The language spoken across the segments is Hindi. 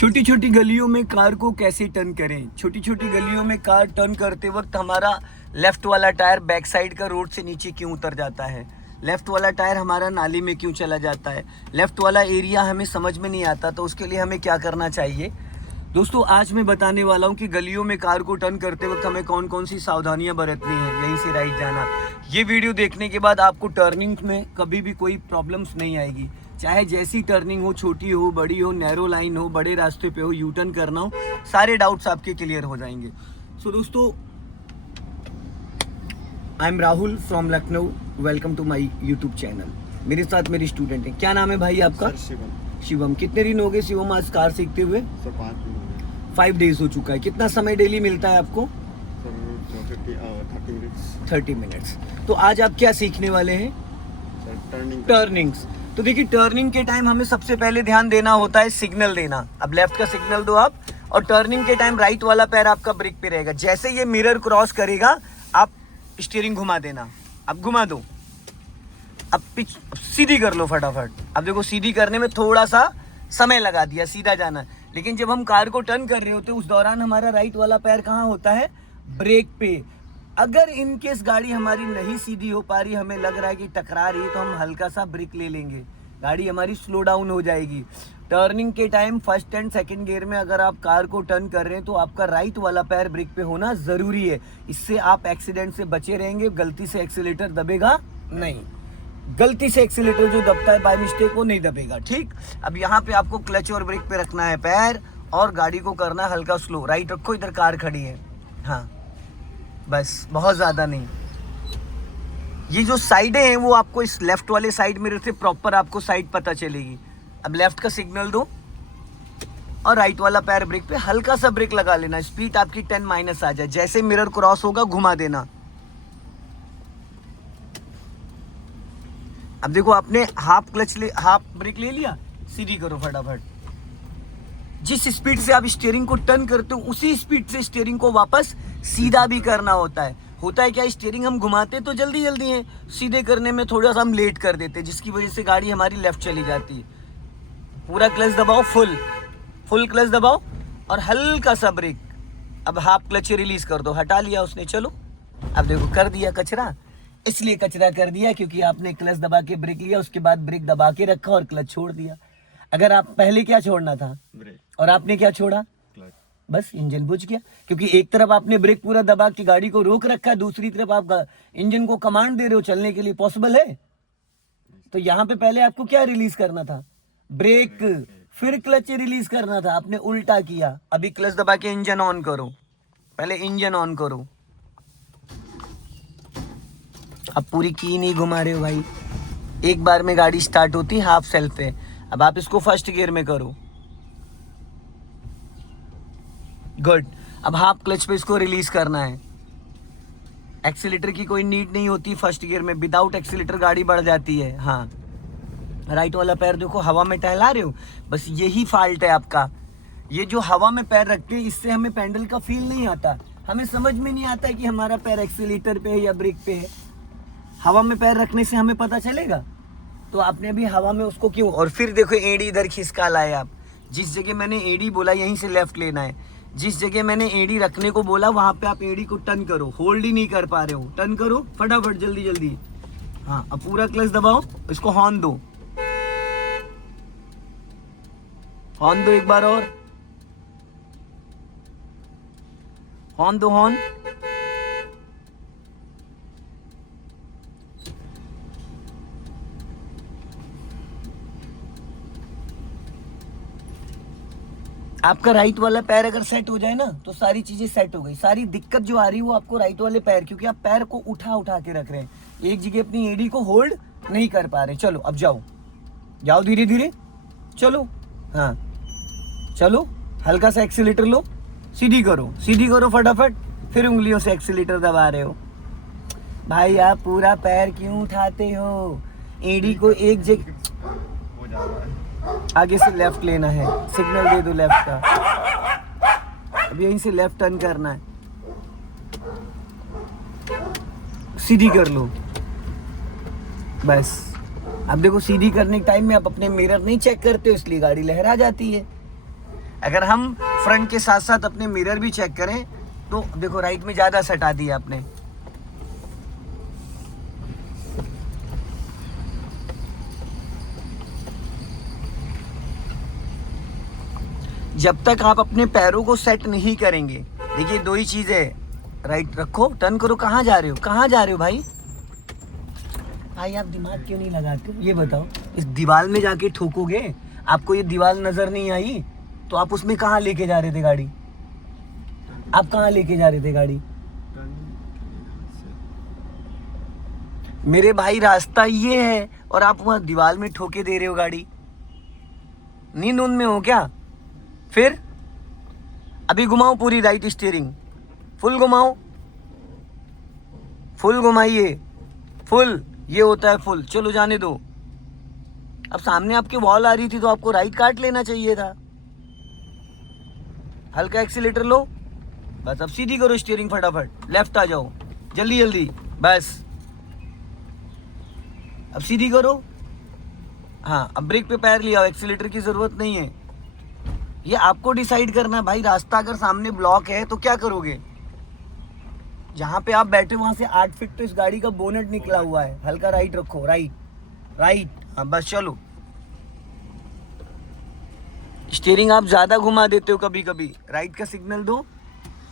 छोटी छोटी गलियों में कार को कैसे टर्न करें। छोटी छोटी गलियों में कार टर्न करते वक्त हमारा लेफ्ट वाला टायर बैक साइड का रोड से नीचे क्यों उतर जाता है, लेफ्ट वाला टायर हमारा नाली में क्यों चला जाता है, लेफ्ट वाला एरिया हमें समझ में नहीं आता, तो उसके लिए हमें क्या करना चाहिए। दोस्तों आज मैं बताने वाला हूँ कि गलियों में कार को टर्न करते वक्त हमें कौन कौन सी सावधानियां बरतनी है, यहीं से राइट जाना। ये वीडियो देखने के बाद आपको टर्निंग में कभी भी कोई प्रॉब्लम्स नहीं आएगी, चाहे जैसी टर्निंग हो, छोटी हो, बड़ी हो, नैरो लाइन हो, बड़े रास्ते पे हो, यू टर्न करना हो, सारे डाउट्स आपके क्लियर हो जाएंगे। सो दोस्तों, I am Rahul from Lucknow, welcome to my YouTube channel. मेरे साथ मेरी स्टूडेंट है, क्या नाम है भाई आपका? शिवम। कितने दिन हो गए शिवम आज कार सीखते हुए? 5 डेज हो चुका है। कितना समय डेली मिलता है आपको? 30 मिनट्स। तो आज आप क्या सीखने वाले हैं? टर्निंग्स। तो देखिए, टर्निंग के टाइम हमें सबसे पहले ध्यान देना होता है सिग्नल देना। अब लेफ्ट का सिग्नल दो आप, और टर्निंग के टाइम राइट वाला पैर आपका ब्रेक पे रहेगा। जैसे ये मिरर क्रॉस करेगा आप स्टीयरिंग घुमा देना। अब घुमा दो, अब पिच सीधी कर लो फटाफट। अब देखो, सीधी करने में थोड़ा सा समय लगा दिया, सीधा जाना, लेकिन जब हम कार को टर्न कर रहे होते हैं उस दौरान हमारा राइट वाला पैर कहाँ होता है? ब्रेक पे। अगर इन केस गाड़ी हमारी नहीं सीधी हो पा रही, हमें लग रहा है कि टकरा रही है, तो हम हल्का सा ब्रेक ले लेंगे, गाड़ी हमारी स्लो डाउन हो जाएगी। टर्निंग के time first and second gear में अगर आप कार को टर्न कर रहे हैं तो आपका राइट वाला पैर ब्रेक पे होना ज़रूरी है। इससे आप एक्सीडेंट से बचे रहेंगे। गलती से एक्सीलेटर दबेगा नहीं, गलती से एक्सीलेटर जो दबता है बाय मिस्टेक वो नहीं दबेगा, ठीक। अब यहाँ पे आपको क्लच और ब्रेक पे रखना है पैर, और गाड़ी को करना है हल्का स्लो। राइट रखो, इधर कार खड़ी है, हाँ बस, बहुत ज़्यादा नहीं। ये जो साइडें हैं वो आपको इस लेफ्ट वाले साइड मिरर से प्रॉपर आपको साइड पता चलेगी। अब लेफ्ट का सिग्नल दो और राइट वाला पैर ब्रेक पे हल्का सा ब्रेक लगा लेना, स्पीड आपकी 10 माइनस आ जाए। जैसे मिरर क्रॉस होगा घुमा देना। अब देखो, आपने हाफ ब्रेक ले लिया, सीधी करो फटाफट। जिस स्पीड से आप स्टीयरिंग को टर्न करते हो उसी स्पीड से स्टीयरिंग को वापस सीधा भी करना होता है। होता है क्या, स्टीयरिंग हम घुमाते तो जल्दी जल्दी है, सीधे करने में थोड़ा सा हम लेट कर देते, जिसकी वजह से गाड़ी हमारी लेफ्ट चली जाती है। पूरा क्लच दबाओ, फुल क्लच दबाओ और हल्का सा ब्रेक। अब हाफ क्लच रिलीज कर दो, हटा लिया उसने, चलो। अब देखो, कर दिया कचरा। इसलिए कचरा कर दिया क्योंकि आपने क्लच दबा के ब्रेक लिया, उसके बाद ब्रेक दबा के रखा और क्लच छोड़ दिया। अगर आप पहले क्या छोड़ना था और आपने क्या छोड़ा, बस इंजन बुझ गया। क्योंकि एक तरफ आपने ब्रेक पूरा दबा के गाड़ी को रोक रखा है, दूसरी तरफ आप इंजन को कमांड दे रहे हो चलने के लिए। पॉसिबल है? तो यहाँ पे पहले आपको क्या रिलीज करना था? ब्रेक, फिर क्लच रिलीज करना था, आपने उल्टा किया। अभी क्लच दबा के इंजन ऑन करो, पहले इंजन ऑन करो। अब पूरी की नहीं घुमा रहे हो भाई, एक बार में गाड़ी स्टार्ट होती हाफ सेल्फ पे। अब आप इसको फर्स्ट गियर में करो, गुड। अब हाफ क्लच पे इसको रिलीज करना है। एक्सीलेटर की कोई नीड नहीं होती फर्स्ट गियर में, विदाउट एक्सीलेटर गाड़ी बढ़ जाती है। हाँ, राइट वाला पैर देखो हवा में टहला रहे हो, बस यही फॉल्ट है आपका। ये जो हवा में पैर रखते हैं इससे हमें पैडल का फील नहीं आता, हमें समझ में नहीं आता कि हमारा पैर एक्सीलेटर पे है या ब्रेक पे है। हवा में पैर रखने से हमें पता चलेगा, तो आपने अभी हवा में उसको क्यों। और फिर देखो, एड़ी इधर खिसका लाए आप। जिस जगह मैंने एड़ी बोला यहीं से लेफ्ट लेना है, जिस जगह मैंने एड़ी रखने को बोला वहां पे आप एड़ी को टर्न करो। होल्ड ही नहीं कर पा रहे हो, टर्न करो फटाफट, जल्दी जल्दी। हाँ, अब पूरा क्लच दबाओ, इसको हॉर्न दो, हॉर्न दो एक बार और, हॉर्न दो, हॉर्न। आपका राइट वाला पैर अगर सेट हो जाए ना तो सारी चीजें सेट हो गई। सारी दिक्कत जो आ रही है वो आपको राइट वाले पैर, क्योंकि आप पैर को उठा के रख रहे हैं, एक जगह अपनी एड़ी को होल्ड नहीं कर पा रहे। चलो अब जाओ धीरे धीरे, चलो। हाँ चलो, हल्का सा एक्सीलेटर लो, सीधी करो फटाफट, फिर उंगलियों से एक्सीलेटर दबा रहे हो। भाई आप पूरा पैर क्यों उठाते हो? एड़ी को एक जगह, आगे से लेफ्ट लेना है, सिग्नल दे दो लेफ्ट का। अब यहीं से लेफ्ट टर्न करना है, सीधी कर लो बस। अब देखो, सीधी करने के टाइम में आप अपने मिरर नहीं चेक करते हो, इसलिए गाड़ी लहरा जाती है। अगर हम फ्रंट के साथ साथ अपने मिरर भी चेक करें तो देखो राइट में ज़्यादा सटा दिया आपने। जब तक आप अपने पैरों को सेट नहीं करेंगे, देखिए दो ही चीज़ है, राइट रखो, टर्न करो। कहाँ जा रहे हो, कहाँ जा रहे हो भाई? भाई आप दिमाग क्यों नहीं लगाते? ये बताओ, इस दीवार में जाके ठोकोगे, आपको ये दीवार नजर नहीं आई तो आप उसमें कहाँ लेके जा रहे थे गाड़ी? आप कहाँ लेके जा रहे थे गाड़ी? मेरे भाई रास्ता ये है और आप वहां दीवार में ठोके दे रहे हो गाड़ी। नींद में हो क्या? फिर अभी घुमाओ पूरी राइट स्टीयरिंग, फुल घुमाओ, फुल घुमाइए, फुल, ये होता है फुल। चलो जाने दो। अब सामने आपके वॉल आ रही थी तो आपको राइट काट लेना चाहिए था। हल्का एक्सीलेटर लो, बस। अब सीधी करो स्टीयरिंग, फटाफट लेफ्ट आ जाओ, जल्दी जल्दी, बस। अब सीधी करो। हाँ, अब ब्रेक पे पैर लिया, एक्सीलेटर की जरूरत नहीं है। ये आपको डिसाइड करना है भाई। रास्ता अगर सामने ब्लॉक है तो क्या करोगे? जहां पे आप बैठे वहां से 8 फीट तो इस गाड़ी का बोनेट निकला हुआ है। हल्का राइट रखो, राइट राइट, हाँ बस चलो। स्टीयरिंग आप ज्यादा घुमा देते हो कभी कभी। राइट का सिग्नल दो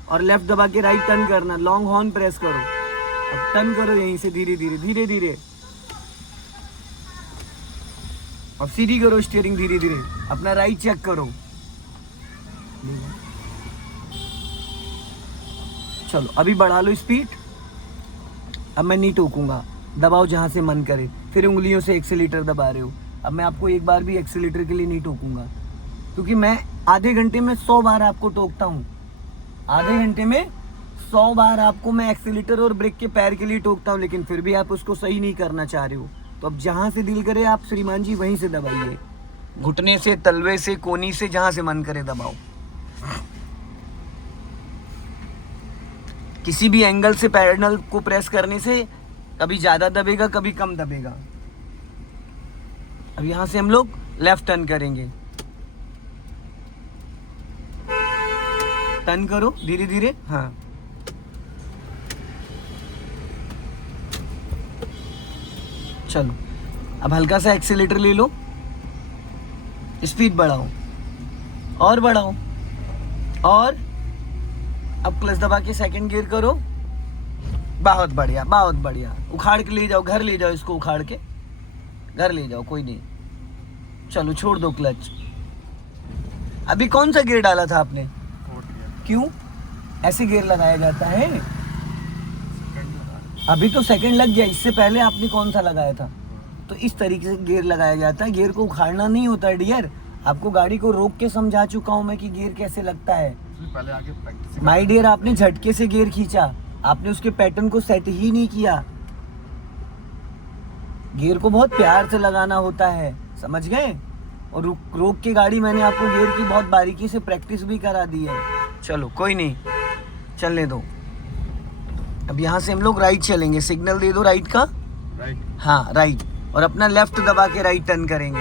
और लेफ्ट दबा के राइट टर्न करना, लॉन्ग हॉर्न प्रेस करो। अब टर्न करो यहीं से, धीरे धीरे धीरे धीरे। अब सीधी करो स्टीयरिंग, धीरे धीरे। अपना राइट चेक करो। चलो अभी बढ़ा लो स्पीड। अब मैं नहीं टोकूंगा, दबाओ जहां से मन करे। फिर उंगलियों से एक्सीलेटर दबा रहे हो। अब मैं आपको एक बार भी एक्सीलेटर के लिए नहीं टोकूंगा, क्योंकि मैं आधे घंटे में 100 बार आपको टोकता हूँ। आधे घंटे में 100 बार आपको मैं एक्सीलेटर और ब्रेक के पैर के लिए टोकता हूँ, लेकिन फिर भी आप उसको सही नहीं करना चाह रहे हो। तो अब जहां से दिल करे आप श्रीमान जी वहीं से दबाइए, घुटने से, तलवे से, कोनी से, जहां से मन करे दबाओ। किसी भी एंगल से पैडल को प्रेस करने से कभी ज्यादा दबेगा, कभी कम दबेगा। अब यहां से हम लोग लेफ्ट टर्न करेंगे। टर्न करो धीरे धीरे, हाँ। चलो अब हल्का सा एक्सीलेटर ले लो, स्पीड बढ़ाओ और बढ़ाओ, और अब क्लच दबा के सेकंड गियर करो। बहुत बढ़िया, बहुत बढ़िया। उखाड़ के ले जाओ, घर ले जाओ इसको, उखाड़ के घर ले जाओ, कोई नहीं। चलो छोड़ दो क्लच। अभी कौन सा गियर डाला था आपने? क्यों ऐसे गियर लगाया जाता है? अभी तो सेकंड लग गया, इससे पहले आपने कौन सा लगाया था? तो इस तरीके से गियर लगाया जाता है। गियर को उखाड़ना नहीं होता है डियर। आपको गाड़ी को रोक के समझा चुका हूं मैं कि गियर कैसे लगता है। पहले आगे प्रैक्टिस। माय डियर, आपने झटके से गियर खींचा, आपने उसके पैटर्न को सेट ही नहीं किया। गियर को बहुत प्यार से लगाना होता है, समझ गए? और रोक के गाड़ी मैंने आपको गियर की बहुत बारीकी से प्रैक्टिस भी करा दी है। चलो कोई नहीं, चलने दो। अब यहाँ से हम लोग राइट चलेंगे। सिग्नल दे दो राइट का, राइट, हाँ राइट, और अपना लेफ्ट दबा के राइट टर्न करेंगे।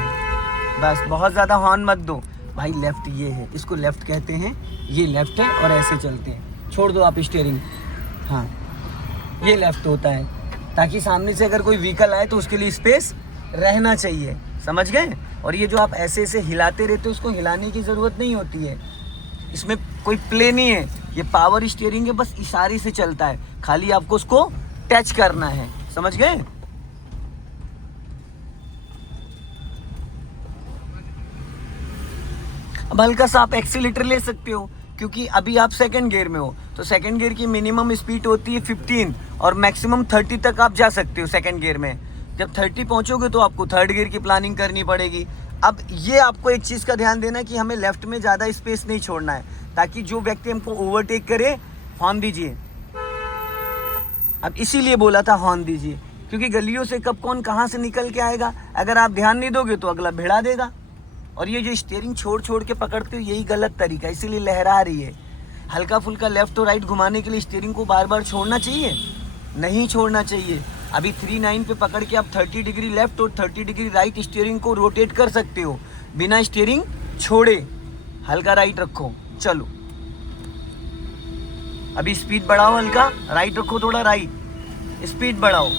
बस बहुत ज़्यादा हॉर्न मत दो भाई। लेफ्ट ये है, इसको लेफ्ट कहते हैं, ये लेफ्ट है, और ऐसे चलते हैं। छोड़ दो आप स्टीयरिंग, हाँ ये लेफ्ट होता है, ताकि सामने से अगर कोई व्हीकल आए तो उसके लिए स्पेस रहना चाहिए, समझ गए? और ये जो आप ऐसे ऐसे हिलाते रहते हो, उसको हिलाने की ज़रूरत नहीं होती है। इसमें कोई प्ले नहीं है, ये पावर स्टीयरिंग है, बस इशारे से चलता है। खाली आपको उसको टच करना है, समझ गए? अब हल्का सा आप एक्सीलेटर ले सकते हो, क्योंकि अभी आप सेकंड गियर में हो, तो सेकंड गियर की मिनिमम स्पीड होती है 15 और मैक्सिमम 30 तक आप जा सकते हो सेकंड गियर में। जब 30 पहुंचोगे तो आपको थर्ड गियर की प्लानिंग करनी पड़ेगी। अब ये आपको एक चीज़ का ध्यान देना है कि हमें लेफ्ट में ज़्यादा स्पेस नहीं छोड़ना है, ताकि जो व्यक्ति हमको ओवरटेक करे, हॉर्न दीजिए। अब इसीलिए बोला था हॉर्न दीजिए, क्योंकि गलियों से कब कौन कहाँ से निकल के आएगा, अगर आप ध्यान नहीं दोगे तो अगला भिड़ा देगा। और ये जो स्टीयरिंग छोड़ छोड़ के पकड़ते हो, यही गलत तरीका, इसीलिए लहरा रही है। हल्का फुल्का लेफ्ट और राइट घुमाने के लिए स्टीयरिंग को बार बार छोड़ना चाहिए? नहीं छोड़ना चाहिए। अभी 39 पे पकड़ के आप 30 डिग्री लेफ्ट और 30 डिग्री राइट स्टीयरिंग को रोटेट कर सकते हो बिना स्टीयरिंग छोड़े। हल्का राइट रखो, चलो। अभी स्पीड बढ़ाओ, हल्का राइट रखो, थोड़ा राइट, स्पीड बढ़ाओ।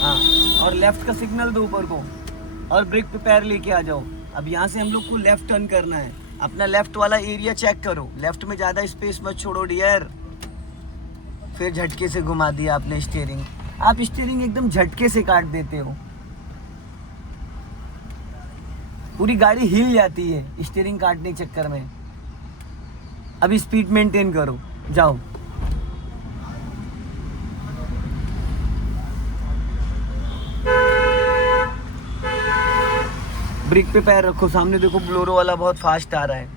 हाँ, और लेफ्ट का सिग्नल दो ऊपर को, और ब्रेक पे पैर लेके आ जाओ। अब यहाँ से हम लोग को लेफ्ट टर्न करना है। अपना लेफ्ट वाला एरिया चेक करो, लेफ्ट में ज़्यादा स्पेस मत छोड़ो डियर। फिर झटके से घुमा दिया आपने स्टीयरिंग। आप स्टीयरिंग एकदम झटके से काट देते हो, पूरी गाड़ी हिल जाती है स्टीयरिंग काटने के चक्कर में। अभी स्पीड मेंटेन करो, जाओ। ब्रेक पे पैर रखो, सामने देखो बोलेरो वाला बहुत फास्ट आ रहा है।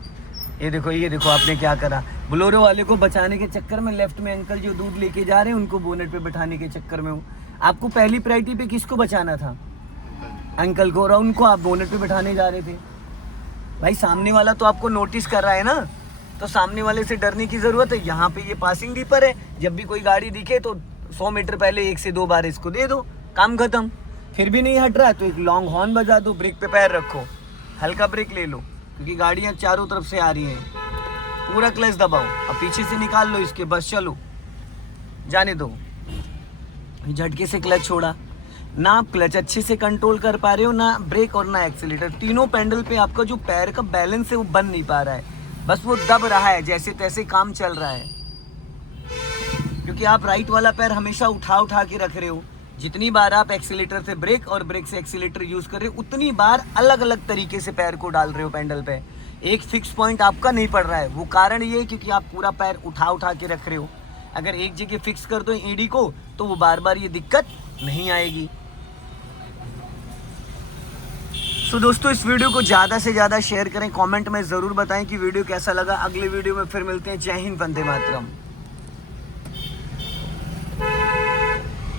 ये देखो आपने क्या करा। बोलेरो वाले को बचाने के चक्कर में लेफ्ट में अंकल जो दूध लेके जा रहे हैं उनको बोनेट पे बैठाने के चक्कर में आपको पहली प्रायोरिटी पे किसको बचाना था? अंकल को, और उनको आप बोनेट पे बैठाने जा रहे थे। भाई सामने वाला तो आपको नोटिस कर रहा है ना, तो सामने वाले से डरने की जरूरत है। यहाँ पे ये पासिंग डीपर है, जब भी कोई गाड़ी दिखे तो 100 मीटर पहले 1 से 2 बार इसको दे दो, काम खत्म। फिर भी नहीं हट रहा है तो एक लॉन्ग हॉर्न बजा दो, ब्रेक पे पैर रखो, हल्का ब्रेक ले लो, क्योंकि गाड़ियाँ चारों तरफ से आ रही हैं। पूरा क्लच दबाओ, अब पीछे से निकाल लो इसके, बस चलो, जाने दो। झटके से क्लच छोड़ा ना, आप क्लच अच्छे से कंट्रोल कर पा रहे हो, ना ब्रेक और ना एक्सीलेटर। तीनों पैडल पे आपका जो पैर का बैलेंस है वो बन नहीं पा रहा है, बस वो दब रहा है, जैसे तैसे काम चल रहा है। क्योंकि आप राइट वाला पैर हमेशा उठा के रख रहे हो। जितनी बार आप एक्सीलेटर से ब्रेक और ब्रेक से एक्सीलेटर यूज कर रहे हो, उतनी बार अलग अलग तरीके से पैर को डाल रहे हो पैडल पे। एक फिक्स पॉइंट आपका नहीं पड़ रहा है। वो कारण ये है क्योंकि आप पूरा पैर उठा के रख रहे हो। अगर एक जगह फिक्स कर दो एडी को तो वो बार बार ये दिक्कत नहीं आएगी। तो दोस्तों इस वीडियो को ज़्यादा से ज़्यादा शेयर करें, कमेंट में ज़रूर बताएं कि वीडियो कैसा लगा। अगले वीडियो में फिर मिलते हैं। जय हिंद, वंदे मातरम।